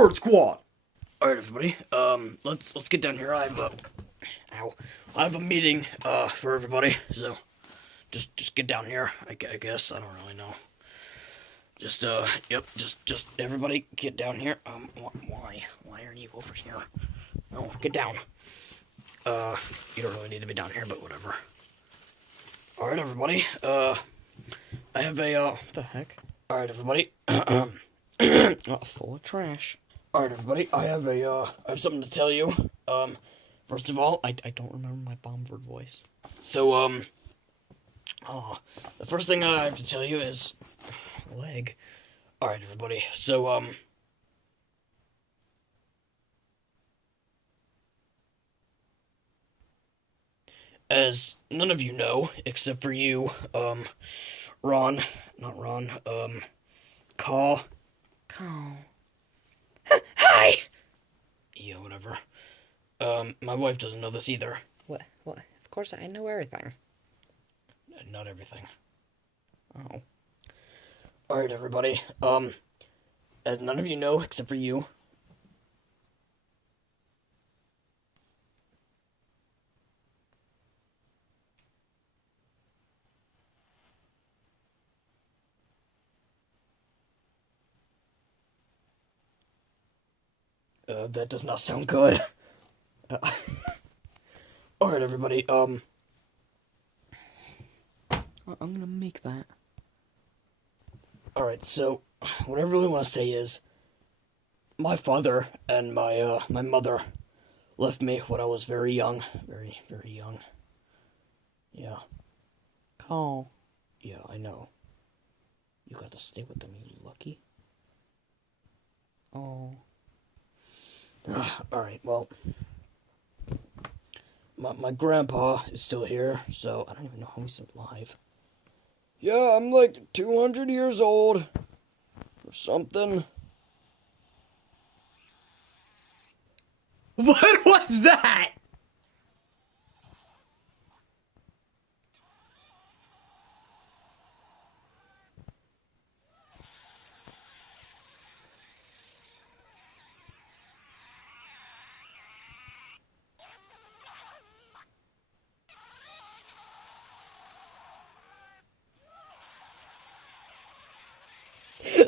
Bird Squad. All right, everybody. Let's get down here. I have a meeting for everybody. So just get down here. I guess I don't really know. Yep. Just everybody get down here. Why are you over here? No, get down. You don't really need to be down here, but whatever. All right, everybody. I have a what the heck? All right, everybody. Full of trash. All right, everybody. I have something to tell you. First of all, I don't remember my Bombard voice. So, the first thing I have to tell you is leg. All right, everybody. So, as none of you know, except for you, Ron, not Ron, Call. Hi! Yeah, whatever. My wife doesn't know this either. What? Of course I know everything. Not everything. Oh. Alright, everybody. As none of you know, except for you. That does not sound good. Alright, everybody, I'm gonna make that. Alright, so, what I really want to say is, my father and my mother left me when I was very young. Very, very young. Yeah. Call. Yeah, I know. You got to stay with them, you lucky. Oh. Alright, well, my grandpa is still here, so I don't even know how he's alive. Yeah, I'm like 200 years old, or something. What was that?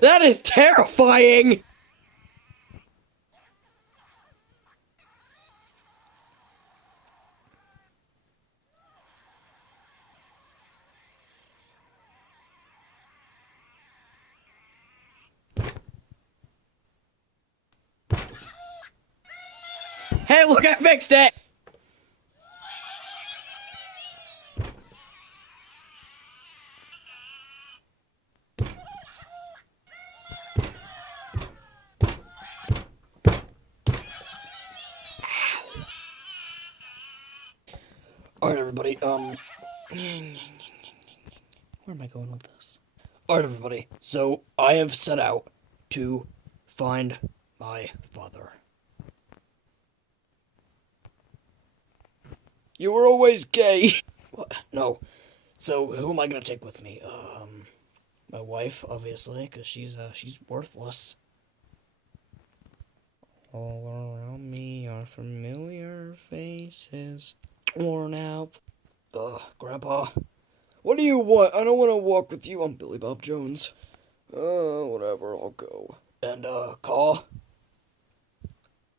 That is terrifying! Hey, look, I fixed it! Alright, everybody, where am I going with this? Alright, everybody, so I have set out to find my father. You were always gay! What? No. So, who am I gonna take with me? My wife, obviously, because she's worthless. All around me are familiar faces. Worn out. Grandpa. What do you want? I don't want to walk with you. I'm Billy Bob Jones. Whatever, I'll go. And, call.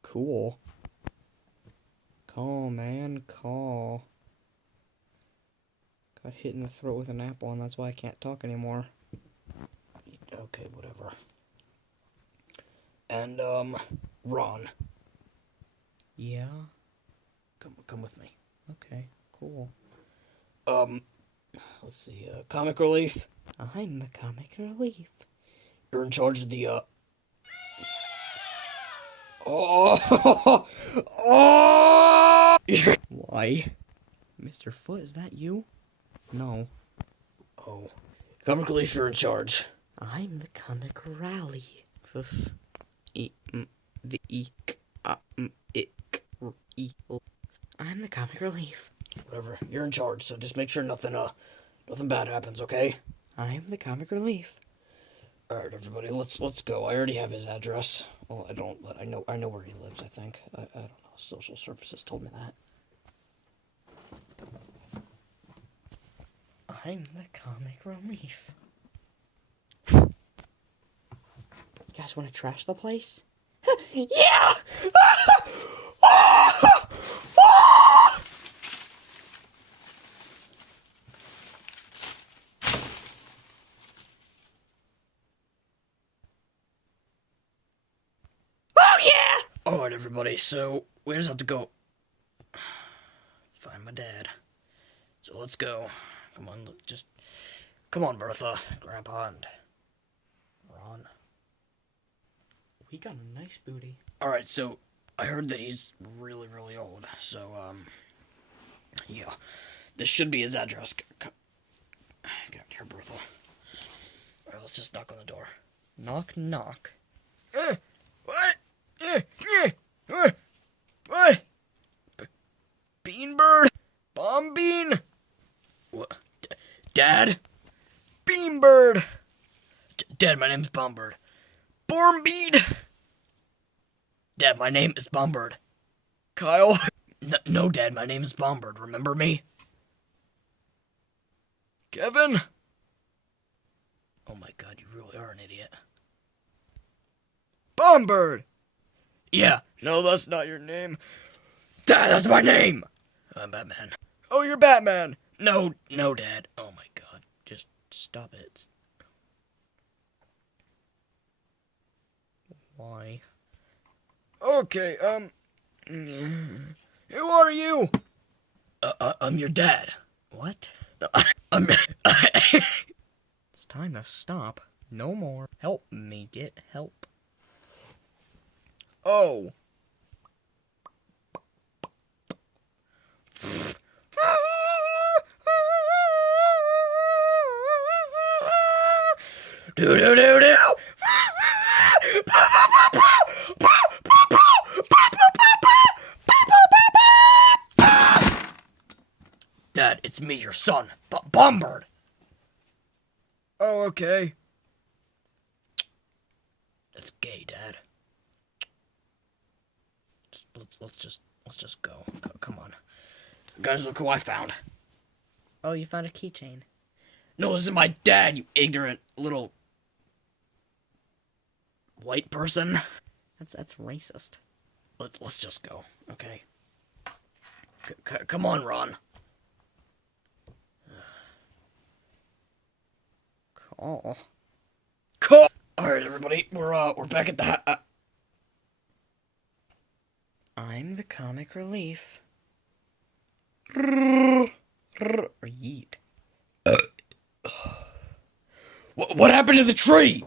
Cool. Call, man, call. Got hit in the throat with an apple, and that's why I can't talk anymore. Okay, whatever. And, Ron. Yeah? Come with me. Okay, cool. Let's see, Comic Relief. I'm the comic relief. You're in charge of the, Oh! Oh! Why? Mr. Foot, is that you? No. Oh. Comic Relief, you're in charge. I'm the comic rally. I'm the comic relief. Whatever, you're in charge, so just make sure nothing bad happens, okay? I'm the comic relief. Alright, everybody, let's go. I already have his address. Well, I don't, but I know where he lives, I think. I don't know. Social services told me that. I'm the comic relief. You guys want to trash the place? Yeah! Oh, yeah! Alright, everybody, so we just have to go find my dad. So let's go. Come on, just... Come on, Bertha, Grandpa, and Ron. We got a nice booty. Alright, so I heard that he's really, really old. So, yeah. This should be his address. Get out here, Bertha. Alright, let's just knock on the door. Knock, knock. What? What? Beanbird? Bomb bean? What? Dad? Beanbird! Dad, my name's Bombird. Bormbead! Dad, my name is Bombird. Kyle? No, Dad, my name is Bombird. Remember me? Kevin? Oh my god, you really are an idiot. Bombird! Yeah. No, that's not your name. Dad, that's my name! I'm Batman. Oh, you're Batman! No, Dad. Oh my god. Just stop it. Why? Okay, who are you? I'm your dad. What? I'm... It's time to stop. No more. Help me get help. Oh. Do. Dad, it's me, your son, Bombird. Oh, okay. That's gay, Dad. Let's just go. Come on, guys. Look who I found. Oh, you found a keychain. No, this is my dad. You ignorant little white person. That's racist. Let's just go, okay? Come on, Ron. Call. Call. All right, everybody. We're back at the. I'm the comic relief. Or yeet. What happened to the tree?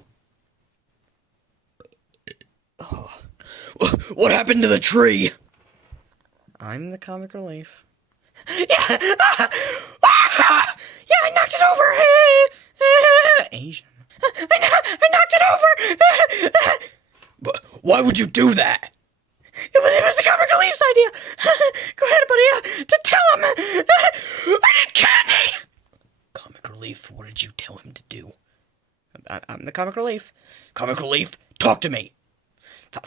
What happened to the tree? I'm the comic relief. Yeah, yeah, I knocked it over. Asian. I knocked it over. But why would you do that? It was the comic relief's idea. Go ahead, buddy. To tell him. I need candy. Comic relief. What did you tell him to do? I'm the comic relief. Comic relief. Talk to me.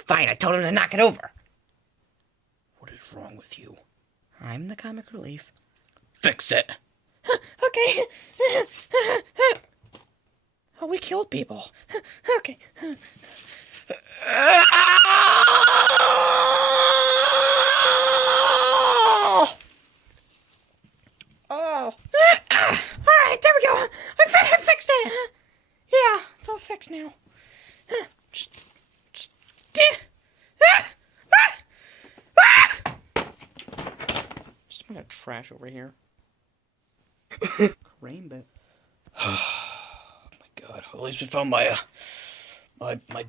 Fine, I told him to knock it over. What is wrong with you? I'm the comic relief. Fix it. Okay. Oh, we killed people. Okay. Oh. Alright, there we go. I fixed it. Yeah, it's all fixed now. Just a minute of trash over here. Cream bit. Oh my god. Well, at least we found my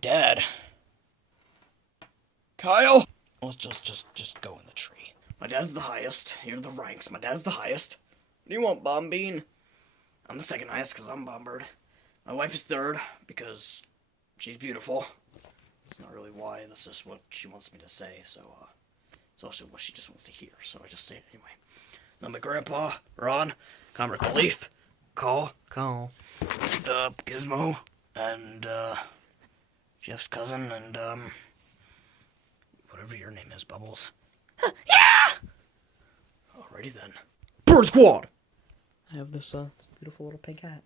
dad. Kyle? Let's just go in the tree. My dad's the highest. Here are the ranks. My dad's the highest. What do you want, Bomb Bean? I'm the second highest because I'm Bombird. My wife is third because she's beautiful. It's not really why. That's just what she wants me to say. So, it's also what she just wants to hear. So I just say it anyway. Now my grandpa, Ron, comic relief, Call, the Gizmo, and Jeff's cousin, and whatever your name is, Bubbles. Yeah! Alrighty then. Bird Squad! I have this beautiful little pink hat.